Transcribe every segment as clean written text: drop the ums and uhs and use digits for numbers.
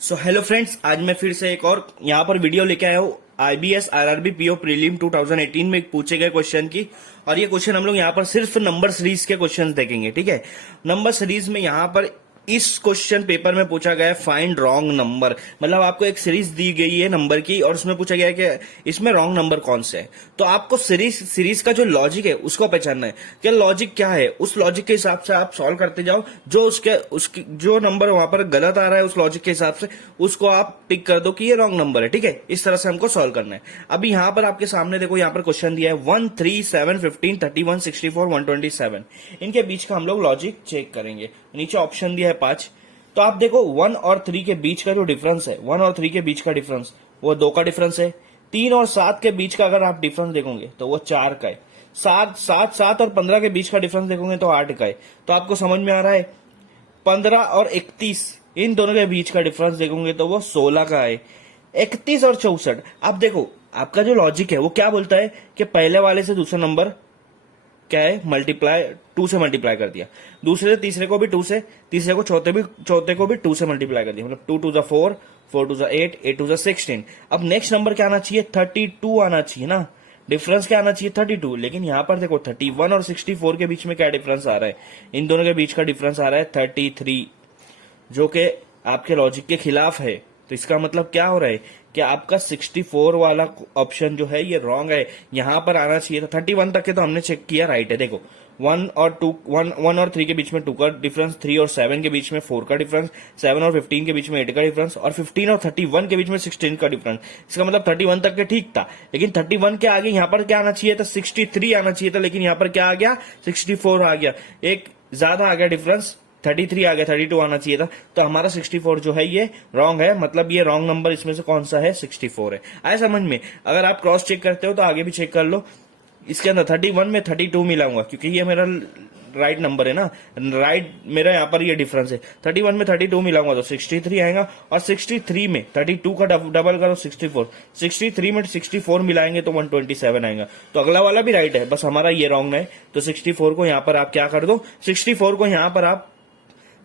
So hello friends, आज मैं फिर से एक और यहाँ पर वीडियो लेके आया हूँ आईबीएस आरआरबी पीओ प्रीलिम 2018 में एक पूछे गए क्वेश्चन की। और ये क्वेश्चन हम लोग यहाँ पर सिर्फ नंबर सीरीज के क्वेश्चन देखेंगे। ठीक है, नंबर सीरीज में यहाँ पर इस क्वेश्चन पेपर में पूछा गया है फाइंड रॉन्ग नंबर। मतलब आपको एक सीरीज दी गई है नंबर की और उसमें पूछा गया है कि इसमें रॉन्ग नंबर कौन से है। तो आपको सीरीज का जो लॉजिक है उसको पहचानना है कि लॉजिक क्या है। उस लॉजिक के हिसाब से आप सॉल्व करते जाओ। जो उसके जो नंबर वहां पर गलत आ रहा है उस लॉजिक के हिसाब से उसको आप टिक कर दो कि ये रॉन्ग नंबर है। ठीक है, इस तरह से हमको सॉल्व करना है। अभी यहाँ पर आपके सामने देखो, यहाँ पर क्वेश्चन दिया है 1, 3, 7, 15, 31, 64, 127। इनके बीच का हम लोग लॉजिक चेक करेंगे। नीचे ऑप्शन दिया है 5। तो आप देखो 1 और 3 के बीच का जो डिफरेंस है, 1 और 3 के बीच का डिफरेंस वो 2 का डिफरेंस है। 3 और 7 के बीच का अगर आप डिफरेंस देखोगे तो वो 4 का है। 7 और 15 के बीच का डिफरेंस देखोगे तो 8 का है। तो आपको समझ में आ रहा है 15 और 31 इन दोनों के बीच का डिफरेंस देखोगे तो वो 16 का है। 31 और 64, अब देखो आपका जो लॉजिक है वो क्या बोलता है कि पहले वाले से दूसरा नंबर क्या है, मल्टीप्लाई 2 से मल्टीप्लाई कर दिया। दूसरे से तीसरे को भी 2 से, तीसरे को चौथे को भी 2 से मल्टीप्लाई कर दिया। मतलब 2 2 4, 4 2 8, 8 2 16। अब नेक्स्ट नंबर क्या आना चाहिए, 32 आना चाहिए ना। डिफरेंस क्या आना चाहिए, 32। लेकिन यहां पर देखो 31 और 64 के बीच में क्या डिफरेंस आ रहा है, इन दोनों के बीच का डिफरेंस आ रहा है 33, जो कि आपके लॉजिक के खिलाफ है। तो इसका मतलब क्या हो रहा है कि आपका 64 वाला ऑप्शन जो है ये रॉन्ग है। यहां पर आना चाहिए था 31 तक के, तो हमने चेक किया राइट है। देखो 1 और 3 के बीच में 2 का डिफरेंस, 3 और 7 के बीच में 4 का डिफरेंस, 7 और 15 के बीच में 8 का डिफरेंस, और 15 और 31 के बीच में 16 का डिफरेंस। इसका मतलब 31 तक के ठीक था। लेकिन 31 के आगे यहाँ पर क्या आना चाहिए था, 63 आना चाहिए था। लेकिन यहाँ पर क्या आ गया, 64 आ गया। एक ज्यादा आ गया डिफरेंस, 33 आ गया, 32 आना चाहिए था। तो हमारा 64 जो है ये रॉन्ग है। मतलब ये रॉन्ग नंबर इसमें से कौन सा है, 64 है। आया समझ में? अगर आप क्रॉस चेक करते हो तो आगे भी चेक कर लो। इसके अंदर 31 में 32 मिलाऊंगा क्योंकि ये मेरा राइट नंबर है ना, राइट मेरा यहाँ पर ये डिफरेंस है। 31 में 32 मिलाऊंगा तो 63 आएगा, और 63 में 32 का डबल करो 64, 63 में 64 मिलाएंगे तो 127 आएगा। तो अगला वाला भी राइट है, बस हमारा ये रॉन्ग है। तो 64 को यहाँ पर आप क्या कर दो, 64 को यहाँ पर आप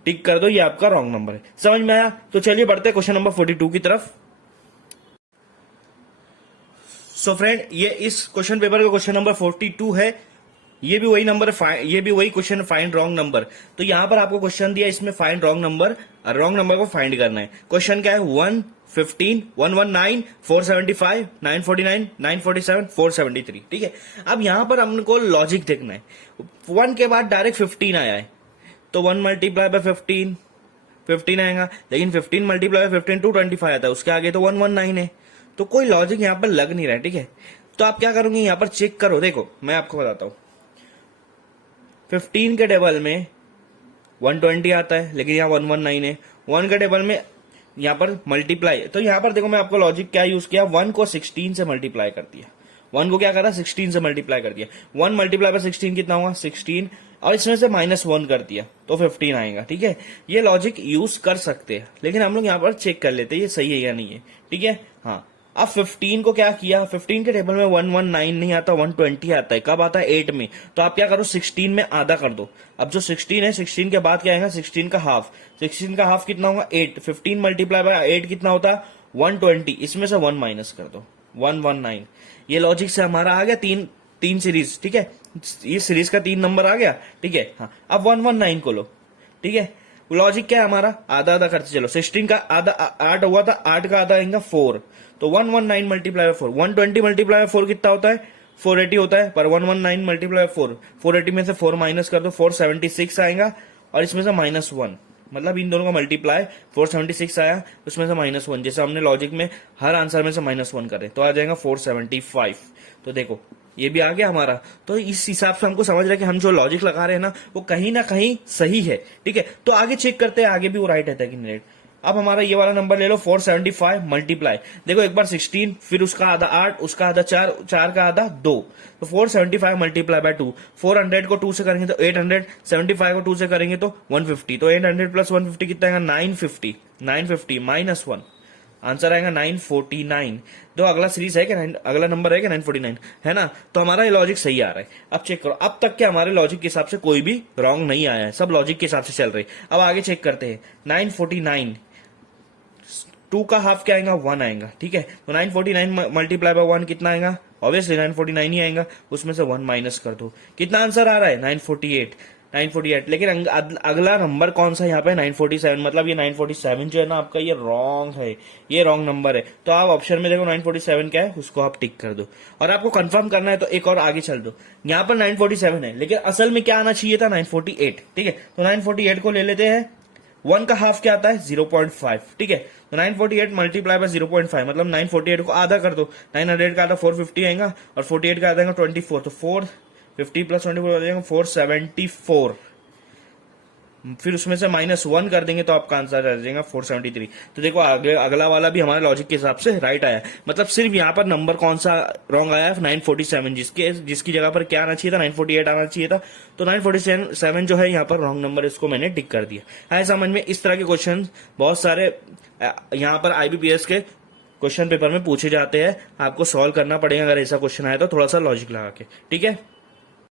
टिक कर दो, ये आपका रॉन्ग नंबर है। समझ में आया? तो चलिए बढ़ते हैं क्वेश्चन नंबर 42 की तरफ। सो फ्रेंड, ये इस क्वेश्चन पेपर का क्वेश्चन नंबर 42 है। ये भी वही नंबर, ये भी वही क्वेश्चन, फाइंड रॉन्ग नंबर। तो यहां पर आपको क्वेश्चन दिया, इसमें find wrong number, wrong number को फाइंड करना है। क्वेश्चन क्या है, 1, 15, 119, 475, 949, 947, 473। ठीक है, अब यहां पर हमको लॉजिक देखना है। 1 के बाद डायरेक्ट 15 आया है तो 1 मल्टीप्लाई बाय 15, 15 आएगा। लेकिन 15 मल्टीप्लाई बाय 15 225 आता है, उसके आगे तो 119 है। तो कोई लॉजिक यहां पर लग नहीं रहा है। ठीक है, तो आप क्या करोगे, यहां पर चेक करो। देखो मैं आपको बताता हूं, 15 के टेबल में 120 आता है लेकिन यहाँ 119 है। 1 के टेबल में यहाँ पर मल्टीप्लाई, तो यहाँ पर देखो मैं आपको लॉजिक क्या यूज किया, 1 को 16 से मल्टीप्लाई कर दिया। 1 को क्या करा, 16 से मल्टीप्लाई कर दिया। 1 मल्टीप्लाई बाय 16 कितना हुआ, 16, और इसमें से -1 कर दिया तो 15 आएगा। ठीक है, ये लॉजिक यूज कर सकते हैं, लेकिन हम लोग यहाँ पर चेक कर लेते हैं ये सही है या नहीं है। ठीक है, हाँ। अब 15 को क्या किया, 15 के टेबल में 119 नहीं आता, 120 आता है। कब आता है, 8 में। तो आप क्या करो, 16 में आधा कर दो। अब जो 16 है, 16 के बाद क्या आएगा, 16 का हाफ। 16 का हाफ कितना होगा, 8। 15 मल्टीप्लाई बाय 8 कितना होता है, 120। इसमें से 1 माइनस कर दो, 119। ये लॉजिक से हमारा आ गया तीन सीरीज। ठीक है, ये सीरीज का 3 नंबर आ गया। ठीक है, हाँ। अब 119 को लो। ठीक है, लॉजिक क्या है हमारा, आधा आधा करते चलो। 16 का आधा 8 हुआ था, 8 का आधा आएगा 4। तो 119 मल्टीप्लाई बाय 4, 120 मल्टीप्लाई बाय 4 कितना होता है, 480 होता है। पर 119 मल्टीप्लाई बाय 4, 480 में से 4 माइनस कर दो, 476 आएगा, और इसमें से -1। मतलब इन दोनों का मल्टीप्लाई 476 आया, उसमें से -1। जैसे हमने लॉजिक में हर आंसर में से -1 करे तो आ जाएगा 475। तो देखो ये भी आ गया हमारा। तो इस हिसाब से हमको समझ रहा है कि हम जो लॉजिक लगा रहे हैं ना वो कहीं ना कहीं सही है। ठीक है, तो आगे चेक करते हैं आगे भी वो राइट है कि नहीं। अब हमारा ये वाला नंबर ले लो, 475 मल्टीप्लाई, देखो एक बार 16, फिर उसका आधा 8, उसका आधा 4, 4 का आधा 2। तो 475 मल्टीप्लाई बाय 2, 400 को 2 से करेंगे तो 800, 75 को 2 से करेंगे तो 150। तो 800 प्लस 150 कितना आएगा, 950, 950 -1, आंसर आएगा 949। तो अगला सीरीज है कि अगला नंबर है कि 949 है ना। तो हमारा ये लॉजिक सही आ रहा है। अब चेक करो, अब तक के हमारे लॉजिक के हिसाब से कोई भी रॉन्ग नहीं आया है, सब लॉजिक के हिसाब से चल रही है। अब आगे चेक करते हैं, 949 2 का हाफ क्या आएगा, 1 आएगा, ठीक है। तो 949 मल्टीप्लाई बाय 1 कितना आएगा, ऑब्वियसली 949 ही आएगा, उसमें से 1 माइनस कर दो, कितना आंसर आ रहा है 948। लेकिन अगला नंबर कौन सा यहाँ पे 947, मतलब ये 947 जो है ना आपका ये रॉन्ग है, ये रॉन्ग नंबर है। तो आप ऑप्शन में देखो 947 क्या है, उसको आप टिक कर दो। और आपको कंफर्म करना है तो एक और आगे चल दो, यहाँ पर 947 है लेकिन असल में क्या आना चाहिए था 948, ठीक है। तो 948 को ले लेते हैं, 1 का हाफ क्या आता है 0.5, ठीक है। तो 948 मल्टीप्लाई बाय 0.5 मतलब 948 को आधा कर दो, 900 का आधा 450 आएगा और 48 का आधा 24, तो 450 प्लस 24 हो जाएगा 474, फिर उसमें से -1 कर देंगे तो आपका आंसर आ जाएगा 473। तो देखो अगला वाला भी हमारे लॉजिक के हिसाब से राइट आया, मतलब सिर्फ यहाँ पर नंबर कौन सा रॉन्ग आया है 947, जिसकी जगह पर क्या आना चाहिए था 948 आना चाहिए था। तो 947 जो है यहाँ पर रॉन्ग नंबर, इसको मैंने टिक कर दिया है। समझ में, इस तरह के क्वेश्चन बहुत सारे यहाँ पर IBPS के क्वेश्चन पेपर में पूछे जाते हैं, आपको सॉल्व करना पड़ेगा अगर ऐसा क्वेश्चन आया तो थोड़ा सा लॉजिक लगा के, ठीक है।